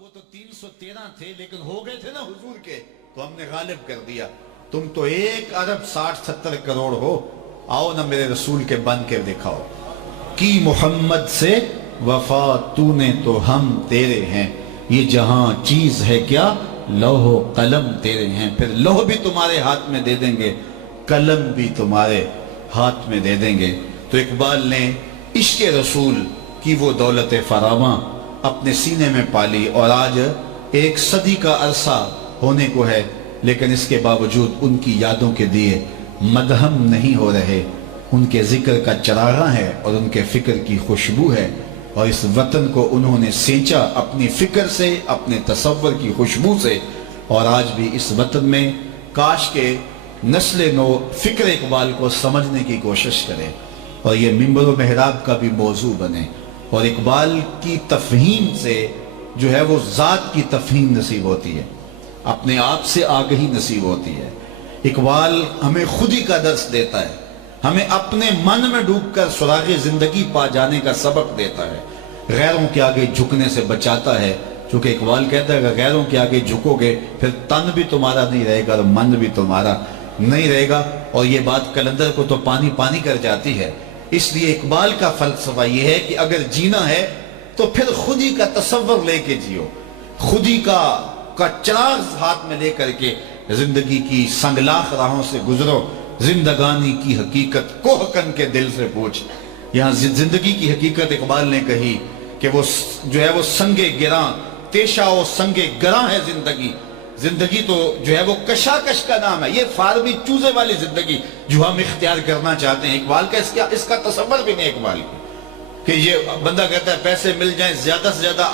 وہ تو 313 تھے لیکن ہو گئے تھے نا حضور کے، تو ہم نے غالب کر دیا۔ تم تو 1 ارب 60-70 کروڑ ہو، آؤ نا میرے رسول کے بن کے دکھاؤ۔ کی محمد سے وفا تو نے تو ہم تیرے ہیں، یہ جہاں چیز ہے کیا لوح و قلم تیرے ہیں۔ پھر لوح بھی تمہارے ہاتھ میں دے دیں گے، قلم بھی تمہارے ہاتھ میں دے دیں گے۔ تو اقبال نے عشق رسول کی وہ دولت فراواں اپنے سینے میں پالی، اور آج 1 صدی کا عرصہ ہونے کو ہے، لیکن اس کے باوجود ان کی یادوں کے دیے مدہم نہیں ہو رہے۔ ان کے ذکر کا چراغاں ہے اور ان کے فکر کی خوشبو ہے، اور اس وطن کو انہوں نے سینچا اپنی فکر سے، اپنے تصور کی خوشبو سے۔ اور آج بھی اس وطن میں کاش کے نسل نو فکر اقبال کو سمجھنے کی کوشش کرے، اور یہ منبر و محراب کا بھی موضوع بنے، اور اقبال کی تفہیم سے جو ہے وہ ذات کی تفہیم نصیب ہوتی ہے، اپنے آپ سے آگہی نصیب ہوتی ہے۔ اقبال ہمیں خودی کا درس دیتا ہے، ہمیں اپنے من میں ڈوب کر سراغ زندگی پا جانے کا سبق دیتا ہے، غیروں کے آگے جھکنے سے بچاتا ہے، چونکہ اقبال کہتا ہے کہ غیروں کے آگے جھکو گے پھر تن بھی تمہارا نہیں رہے گا اور من بھی تمہارا نہیں رہے گا، اور یہ بات قلندر کو تو پانی پانی کر جاتی ہے۔ اس لیے اقبال کا فلسفہ یہ ہے کہ اگر جینا ہے تو پھر خودی کا تصور لے کے جیو، خودی کا چراغ ہاتھ میں لے کر کے زندگی کی سنگلاخ راہوں سے گزرو۔ زندگانی کی حقیقت کوہکن کے دل سے پوچھ۔ یہاں زندگی کی حقیقت اقبال نے کہی کہ وہ جو ہے وہ سنگ گراں، تیشا و سنگ گراں ہے زندگی۔ زندگی تو جو ہے وہ کشاکش کا نام ہے، یہ فارمی چوزے والی زندگی جو ہم اختیار کرنا چاہتے ہیں۔ اقبال کا اس کا تصور بھی نہیں اقبال کی، کہ یہ بندہ کہتا ہے پیسے مل جائیں، زیادہ سے زیادہ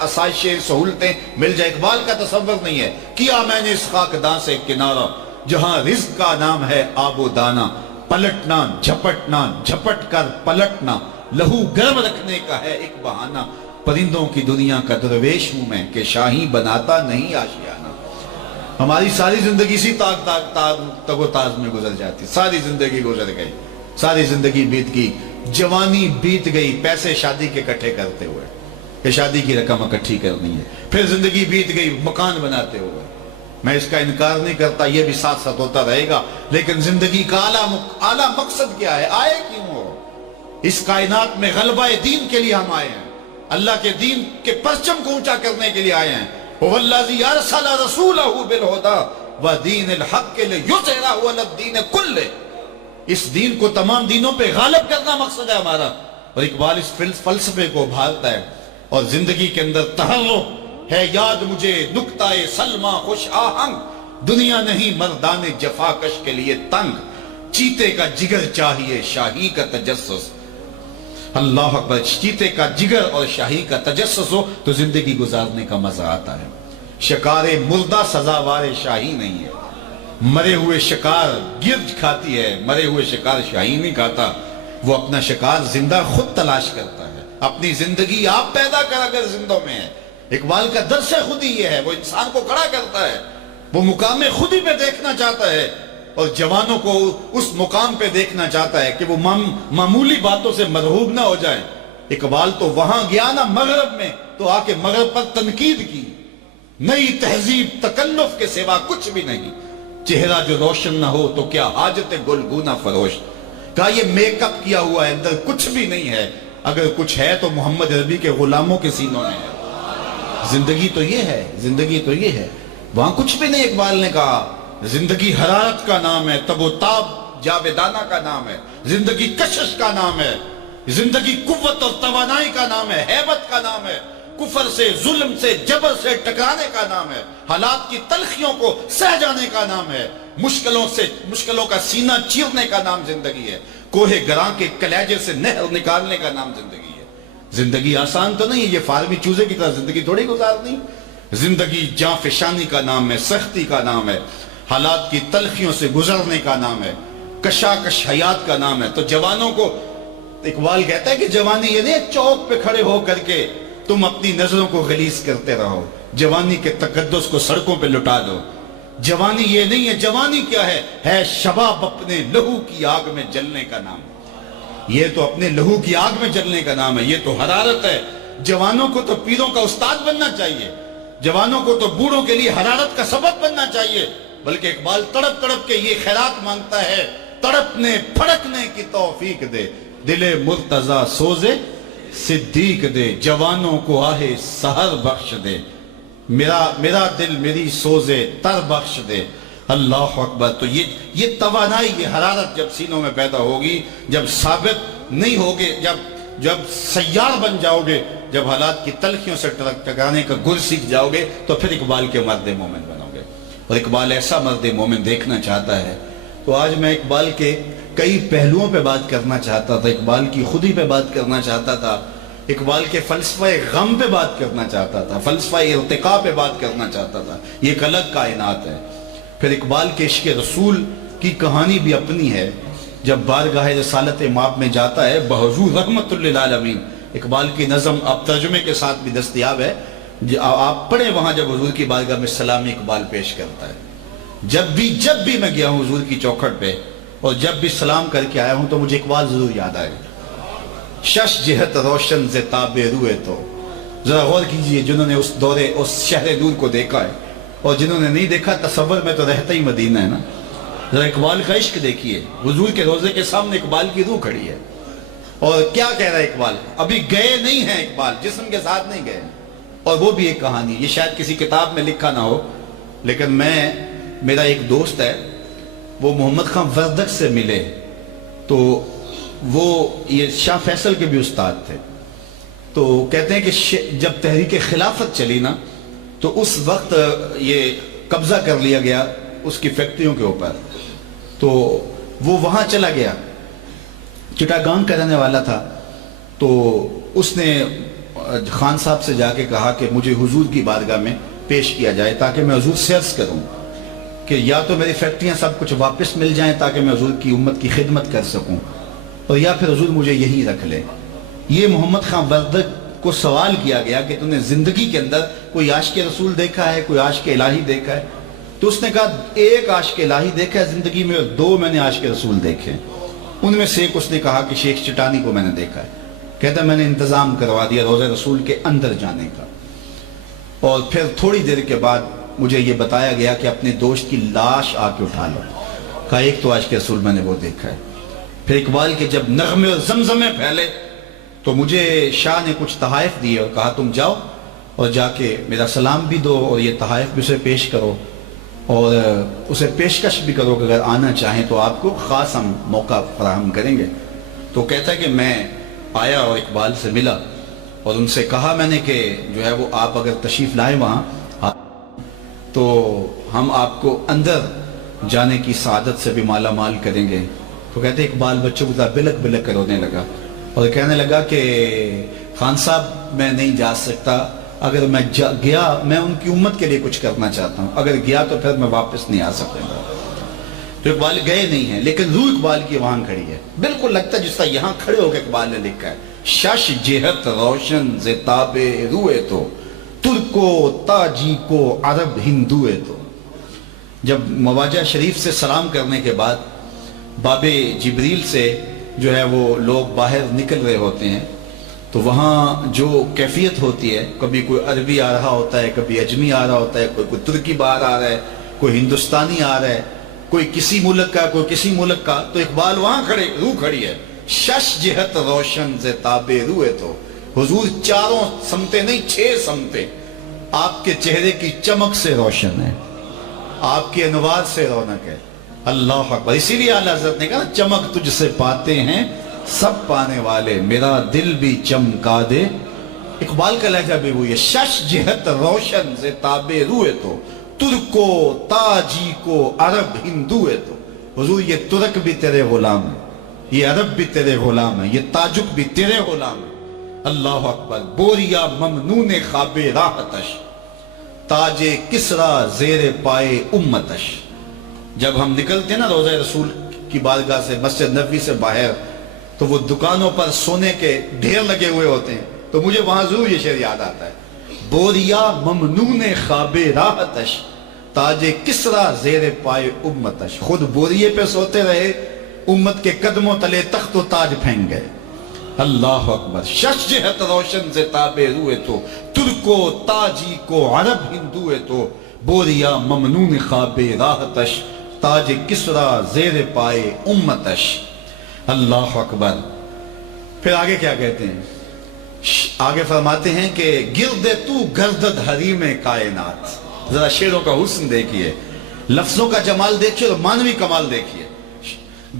آسائشیں سہولتیں مل جائیں۔ اقبال کا تصور نہیں ہے، کیا میں نے اس خاکداں سے کنارہ جہاں رزق کا نام ہے آب و دانہ، پلٹنا جھپٹنا جھپٹ کر پلٹنا لہو گرم رکھنے کا ہے ایک بہانہ، پرندوں کی دنیا کا درویش ہوں میں کہ شاہی بناتا نہیں آشیانہ۔ ہماری ساری زندگی اسی تگ و تاز میں گزر جاتی، ساری زندگی گزر گئی، ساری زندگی بیت گئی، جوانی بیت گئی پیسے شادی کے اکٹھے کرتے ہوئے کہ شادی کی رقم اکٹھی کرنی ہے، پھر زندگی بیت گئی مکان بناتے ہوئے۔ میں اس کا انکار نہیں کرتا، یہ بھی ساتھ ساتھ ہوتا رہے گا، لیکن زندگی کا اعلیٰ مقصد کیا ہے؟ آئے کیوں ہو؟ اس کائنات میں غلبہ دین کے لیے ہم آئے ہیں، اللہ کے دین کے پرچم کو اونچا کرنے کے لیے آئے ہیں۔ وَوَالَّذِي أَرْسَلَ رَسُولَهُ بِالْهُدَى وَدِينِ الْحَقِّ لِيُظْهِرَهُ عَلَى الدِّينِ كُلِّهِ۔ اس دین کو تمام دینوں پہ غالب کرنا مقصد ہے ہمارا، اور اقبال اس فلسفے کو بھالتا ہے، اور زندگی کے اندر تحرک ہے۔ یاد مجھے نکتہ سلمہ خوش آہنگ، دنیا نہیں مردان جفاکش کے لیے تنگ، چیتے کا جگر چاہیے شاہی کا تجسس۔ اللہ اکبر، چیتے کا جگر اور شاہی کا تجسس ہو تو زندگی گزارنے کا مزہ آتا ہے۔ شکار مردہ سزاوار شاہی نہیں ہے، مرے ہوئے شکار گرد کھاتی ہے، مرے ہوئے شکار شاہی نہیں کھاتا، وہ اپنا شکار زندہ خود تلاش کرتا ہے۔ اپنی زندگی آپ پیدا کر اگر زندوں میں ہے۔ اقبال کا درس خودی یہ ہے، وہ انسان کو کھڑا کرتا ہے، وہ مقام خودی پہ دیکھنا چاہتا ہے، اور جوانوں کو اس مقام پہ دیکھنا چاہتا ہے کہ وہ معمولی باتوں سے مرعوب نہ ہو جائیں۔ اقبال تو وہاں گیا نا مغرب میں، تو آ کے مغرب پر تنقید کی، نئی تہذیب تکلف کے سوا کچھ بھی نہیں، چہرہ جو روشن نہ ہو تو کیا حاجت گلگونہ فروش۔ کہا یہ میک اپ کیا ہوا ہے، اندر کچھ بھی نہیں ہے، اگر کچھ ہے تو محمد عربی کے غلاموں کے سینوں میں ہے۔ زندگی تو یہ ہے، زندگی تو یہ ہے، وہاں کچھ بھی نہیں۔ اقبال نے کہا زندگی حرارت کا نام ہے، تب و تاب جاویدانہ کا نام ہے، زندگی کشش کا نام ہے، زندگی قوت اور توانائی کا نام ہے، ہیبت کا نام ہے، کفر سے ظلم سے جبر سے ٹکرانے کا نام ہے، حالات کی تلخیوں کو سہ جانے کا نام ہے، مشکلوں کا سینہ چیرنے کا نام زندگی ہے، کوہ گراں کے کلیجے سے نہر نکالنے کا نام زندگی ہے۔ زندگی آسان تو نہیں ہے، یہ فارمی چوزے کی طرح زندگی تھوڑی گزارنی۔ زندگی جاں فشانی کا نام ہے، سختی کا نام ہے، حالات کی تلخیوں سے گزرنے کا نام ہے، کشاکش حیات کا نام ہے۔ تو جوانوں کو اقبال کہتا ہے کہ جوانی یہ نہیں چوک پہ کھڑے ہو کر کے تم اپنی نظروں کو غلیظ کرتے رہو، جوانی کے تقدس کو سڑکوں پہ لٹا دو۔ جوانی یہ نہیں ہے، جوانی کیا ہے شباب اپنے لہو کی آگ میں جلنے کا نام. یہ تو اپنے لہو کی آگ میں جلنے کا نام ہے، یہ تو حرارت ہے. جوانوں کو تو پیروں کا استاد بننا چاہیے، جوانوں کو تو بوڑھوں کے لیے حرارت کا سبب بننا چاہیے. بلکہ اقبال تڑپ تڑپ کے یہ خیرات مانگتا ہے، تڑپنے پھڑکنے کی توفیق دے، دل مرتضی سوزے صدیق دے، جوانوں کو آہے سحر بخش دے، میرا دل میری سوزے تر بخش دے. اللہ اکبر. تو یہ توانائی، یہ حرارت جب سینوں میں پیدا ہوگی، جب ثابت نہیں ہوگے، جب سیار بن جاؤ گے، جب حالات کی تلخیوں سے ٹکرانے کا گر سیکھ جاؤ گے، تو پھر اقبال کے مرد مومن بنو گے. اور اقبال ایسا مرد مومن دیکھنا چاہتا ہے. تو آج میں اقبال کے کئی پہلوؤں پہ بات کرنا چاہتا تھا، اقبال کی خودی پہ بات کرنا چاہتا تھا، اقبال کے فلسفہ غم پہ بات کرنا چاہتا تھا، فلسفہ ارتقاء پہ بات کرنا چاہتا تھا. یہ ایک الگ کائنات ہے. پھر اقبال کے عشق رسول کی کہانی بھی اپنی ہے. جب بارگاہ رسالت مآب میں جاتا ہے بحضور رحمت للعالمین، اقبال کی نظم اب ترجمے کے ساتھ بھی دستیاب ہے، آپ پڑھیں وہاں. جب حضور کی بارگاہ میں سلامی اقبال پیش کرتا ہے، جب بھی میں گیا ہوں حضور کی چوکھٹ پہ اور جب بھی سلام کر کے آیا ہوں تو مجھے اقبال ضرور یاد آئے. شش جہت روشن سے تاب روئے. تو ذرا غور کیجئے، جنہوں نے اس دورے اس شہر دور کو دیکھا ہے اور جنہوں نے نہیں دیکھا، تصور میں تو رہتا ہی مدینہ ہے نا. ذرا اقبال کا عشق دیکھیے، حضور کے روضے کے سامنے اقبال کی روح کھڑی ہے اور کیا کہہ رہا ہے اقبال. ابھی گئے نہیں ہیں اقبال، جسم کے ساتھ نہیں گئے. اور وہ بھی ایک کہانی، یہ شاید کسی کتاب میں لکھا نہ ہو، لیکن میرا ایک دوست ہے، وہ محمد خان وردک سے ملے تو وہ یہ شاہ فیصل کے بھی استاد تھے. تو کہتے ہیں کہ جب تحریک خلافت چلی نا تو اس وقت یہ قبضہ کر لیا گیا اس کی فیکٹریوں کے اوپر. تو وہ وہاں چلا گیا، چٹاگانگ کا رہنے والا تھا. تو اس نے خان صاحب سے جا کے کہا کہ مجھے حضور کی بارگاہ میں پیش کیا جائے تاکہ میں حضور سے عرض کروں کہ یا تو میری فیکٹریاں سب کچھ واپس مل جائیں تاکہ میں حضور کی امت کی خدمت کر سکوں، اور یا پھر حضور مجھے یہی رکھ لے. یہ محمد خان وردک کو سوال کیا گیا کہ تم نے زندگی کے اندر کوئی عاشق رسول دیکھا ہے، کوئی عاشق الہی دیکھا ہے؟ تو اس نے کہا ایک عاشق الہی دیکھا ہے زندگی میں اور 2 میں نے عاشق رسول دیکھے. ان میں سے ایک اس نے کہا کہ شیخ چٹانی کو میں نے دیکھا ہے. کہتا میں نے انتظام کروا دیا روضہ رسول کے اندر جانے کا، اور پھر تھوڑی دیر کے بعد مجھے یہ بتایا گیا کہ اپنے دوست کی لاش آ کے اٹھا لو. کہا ایک تو عاشق رسول میں نے وہ دیکھا ہے. پھر اقبال کے جب نغمے اور زمزمے پھیلے تو مجھے شاہ نے کچھ تحائف دیے اور کہا تم جاؤ اور جا کے میرا سلام بھی دو اور یہ تحائف بھی اسے پیش کرو اور اسے پیشکش بھی کرو کہ اگر آنا چاہیں تو آپ کو خاص ہم موقع فراہم کریں گے. تو کہتا ہے کہ میں آیا اور اقبال سے ملا اور ان سے کہا میں نے کہ جو ہے وہ آپ اگر تشریف لائیں وہاں تو ہم آپ کو اندر جانے کی سعادت سے بھی مالا مال کریں گے. تو کہتے اقبال بچوں کو بلک بلک کر رونے لگا اور کہنے لگا کہ خان صاحب میں نہیں جا سکتا، اگر میں گیا میں ان کی امت کے لیے کچھ کرنا چاہتا ہوں، اگر گیا تو پھر میں واپس نہیں آ سکتا. تو اقبال گئے نہیں ہیں لیکن روح اقبال کی وہاں کھڑی ہے. بالکل لگتا ہے جس طرح یہاں کھڑے ہو کے اقبال نے لکھا ہے شش جہت روشن ز تاب روئے تو ترکو تاجی کو عرب ہندوئے. تو جب مواجہ شریف سے سلام کرنے کے بعد باب جبریل سے جو ہے وہ لوگ باہر نکل رہے ہوتے ہیں تو وہاں جو کیفیت ہوتی ہے، کبھی کوئی عربی آ رہا ہوتا ہے، کبھی اجمی آ رہا ہوتا ہے، کوئی ترکی باہر آ رہا ہے، کوئی ہندوستانی آ رہا ہے، کوئی کسی ملک کا کوئی کسی ملک کا. تو اقبال وہاں کھڑے، روح کھڑی ہے شش جہت روشن ز تاب روئے. تو حضور 4 سمتیں نہیں 6 سمتیں آپ کے چہرے کی چمک سے روشن ہے، آپ کے انوار سے رونق ہے. اللہ اکبر. اسی لیے اعلیٰ حضرت نے کہا چمک تجھ سے پاتے ہیں سب پانے والے، میرا دل بھی چمکا دے. اقبال کا لہجہ بھی وہ یہ شش جہت روشن ز تاب روئے تو ترکو تاجی کو عرب ہندوئے. تو حضور یہ ترک بھی تیرے غلام ہے، یہ عرب بھی تیرے غلام ہے، یہ تاجک بھی تیرے غلام ہے. اللہ اکبر. بوریا ممنون خواب راحتش تاج کسرا زیر پائے امتش. جب ہم نکلتے ہیں نا روضہ رسول کی بارگاہ سے مسجد نبوی سے باہر تو وہ دکانوں پر سونے کے ڈھیر لگے ہوئے ہوتے ہیں، تو مجھے وہاں ضرور یہ شعر یاد آتا ہے بوریا ممنون خواب راحتش تاج کسرا زیر پائے امتش، خود بوریے پہ سوتے رہے، امت کے قدموں تلے تخت و تاج پھینک گئے۔ اللہ اکبر۔ شش جہت روشن سے تابے روئے تو، ترکو تاجی کو عرب ہندوئے تو، بوریا ممنون خواب راحتش، تاج کسرا زیر پائے امتش۔ اللہ اکبر۔ پھر آگے کیا کہتے ہیں؟ آگے فرماتے ہیں کہ گرد تو گردد حریم کائنات۔ ذرا شعروں کا حسن دیکھیے، لفظوں کا جمال دیکھیے اور معنوی کمال دیکھیے۔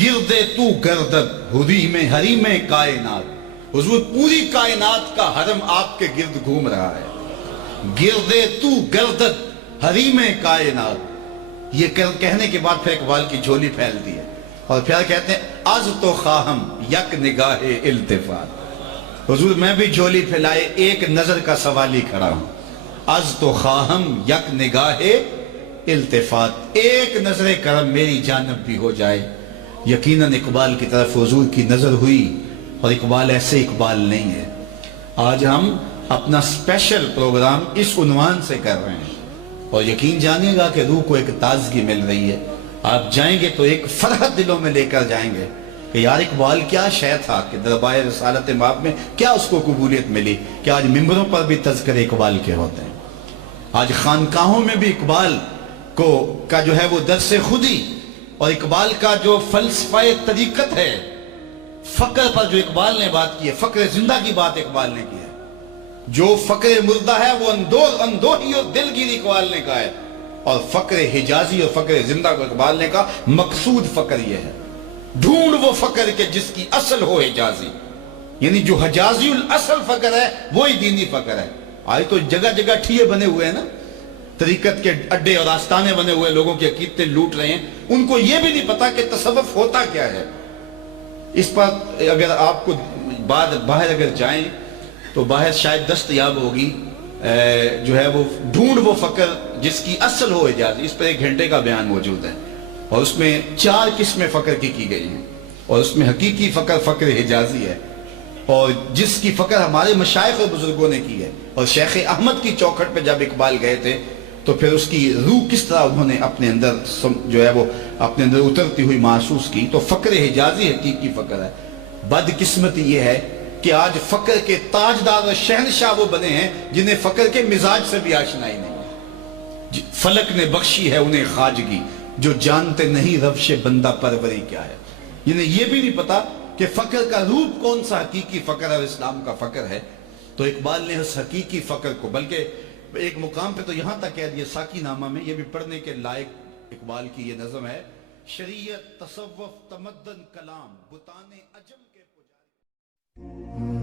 گرد تو گردد حریم کائنات، حضور پوری کائنات کا حرم آپ کے گرد گھوم رہا ہے۔ گرد تو گردد حریم کائنات، یہ کہنے کے بعد پھر اقبال کی جھولی پھیل دی ہے اور پھر کہتے ہیں از تو خواہم یک نگاہ التفات۔ حضور میں بھی جھولی پھیلائے ایک نظر کا سوالی کھڑا ہوں۔ از تو خواہم یک نگاہ التفات، ایک نظر کرم میری جانب بھی ہو جائے۔ یقیناً اقبال کی طرف حضور کی نظر ہوئی، اور اقبال ایسے اقبال نہیں ہے۔ آج ہم اپنا اسپیشل پروگرام اس عنوان سے کر رہے ہیں، اور یقین جانیے گا کہ روح کو ایک تازگی مل رہی ہے۔ آپ جائیں گے تو ایک فرحت دلوں میں لے کر جائیں گے کہ یار اقبال کیا شے تھا کہ دربار رسالت مآب میں کیا اس کو قبولیت ملی کہ آج ممبروں پر بھی تذکر اقبال کے ہوتے ہیں۔ آج خانقاہوں میں بھی اقبال کا جو ہے وہ درس خودی اور اقبال کا جو فلسفہ طریقت ہے، فقر پر جو اقبال نے بات کی ہے، فقر زندہ کی بات اقبال نے کی ہے۔ جو فقر مردہ ہے وہ اندوہی اور دلگیری اقبال نے کہا ہے، اور فقر حجازی اور فقر زندہ کو اقبال نے کہا مقصود فقر یہ ہے، ڈھونڈ وہ فقر کے جس کی اصل ہو حجازی، یعنی جو حجازی الاصل فقر ہے وہی دینی فقر ہے۔ آج تو جگہ جگہ ٹھیے بنے ہوئے ہیں نا، طریقت کے اڈے اور آستانے بنے ہوئے، لوگوں کی عقیدتیں لوٹ رہے ہیں، ان کو یہ بھی نہیں پتا کہ تصوف ہوتا کیا ہے۔ اس پر اگر آپ کو باہر اگر جائیں تو باہر شاید دستیاب ہوگی جو ہے وہ ڈھونڈ وہ فقر جس کی اصل ہو حجازی، اس پر 1 گھنٹے کا بیان موجود ہے، اور اس میں 4 قسمیں فقر کی گئی ہیں، اور اس میں حقیقی فقر فقر حجازی ہے، اور جس کی فقر ہمارے مشائخ اور بزرگوں نے کی ہے۔ اور شیخ احمد کی چوکھٹ پہ جب اقبال گئے تھے تو پھر اس کی روح کس طرح انہوں نے اپنے اندر جو ہے وہ اپنے اندر اترتی ہوئی محسوس کی، تو فقر حجازی حقیقی فقر ہے۔ بدقسمتی یہ ہے کہ آج فقر کے تاجدار اور شہنشاہ وہ بنے ہیں جنہیں فقر کے مزاج سے بھی آشنائی نہیں ہے۔ فلک نے بخشی ہے انہیں خواجگی، جو جانتے نہیں روش بندہ پروری کیا ہے، جنہیں یہ بھی نہیں پتا کہ فقر کا روپ کون سا حقیقی فقر اور اسلام کا فقر ہے۔ تو اقبال نے اس حقیقی فقر کو، بلکہ ایک مقام پہ تو یہاں تک کہہ دیا ساکی نامہ میں، یہ بھی پڑھنے کے لائق اقبال کی یہ نظم ہے، شریعت تصوف تمدن کلام بتانے عجم کے پجاری۔